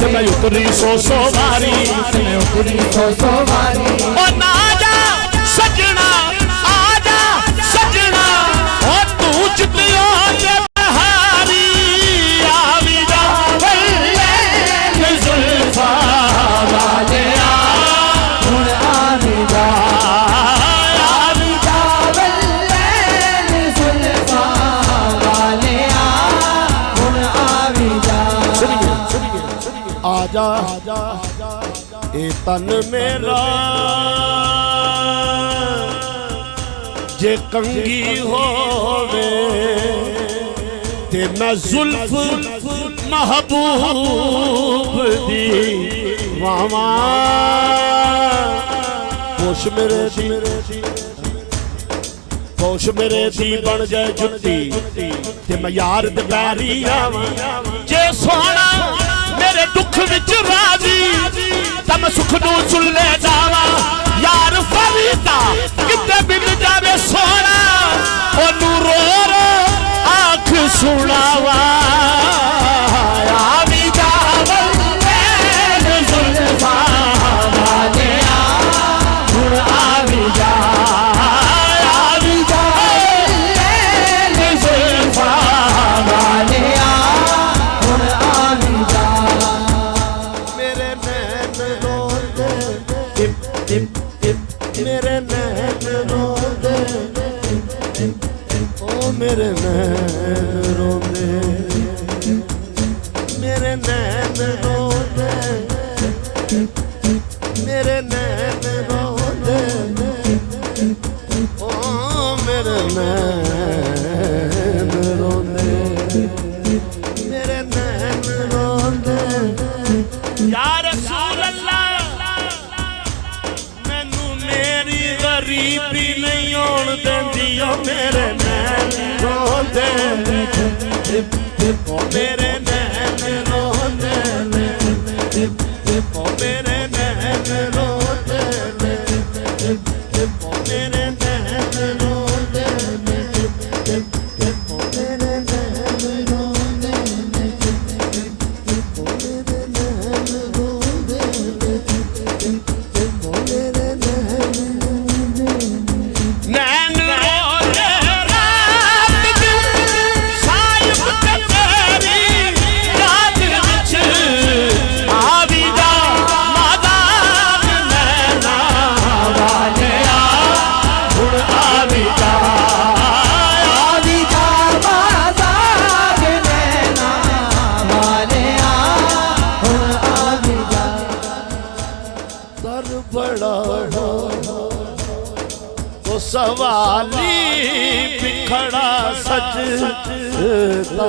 ते मैं उतरी सो बारी ओ ना जा सजना आजा सजना ओ तू जितियो ते बहारी आवी जा बल्ले जुल्फा वाले हुण आवी जा आवी जा बल्ले जुल्फा वाले हुण आवी जा आजा ए तन मेरा जे कंगी होवे ते मैं जुल्फ महबूब दी वावा पोश मेरे दी बन जाए जुत्ती ते मैं यार दे पैरी आवां जे सोना मेरे दुख विच राजी तम सुख नू चुल्ले जावा यार फरीदा किते बिन जावे सोना ओनू रो रो आँख सुनावा आवी जा बल्ले जुल्फा वाले हुण आवी जा आवी जा बल्ले जुल्फा वाले हुण आवी जा मेरे नैन रोंदे टिप टिप टिप मेरे नैन रोंदे ओ मेरे नैन रोंदे मेरे नैन रोंदे मेरे नैन रोंदे ओ मेरे नैन रोंदे मेरे नैन रोंदे या रसूल अल्लाह मैनू मेरी गरीबी नहीं होण देंदी ओ मेरे नैन रोंदे ओ मेरे नैन रोंदे ओ मेरे नैन रोंदे ओ मेरे नैन रोंदे ओ मेरे नैन रोंदे नैन रोंदे रात दिन साहिब ते तेरी याद विच आवी जा मादाग नैना वालिया हुण आवी जा आवी जा मादाग नैना वाले हुण आवी जा तर बड़ा हो तो सवाली बिखड़ा सजता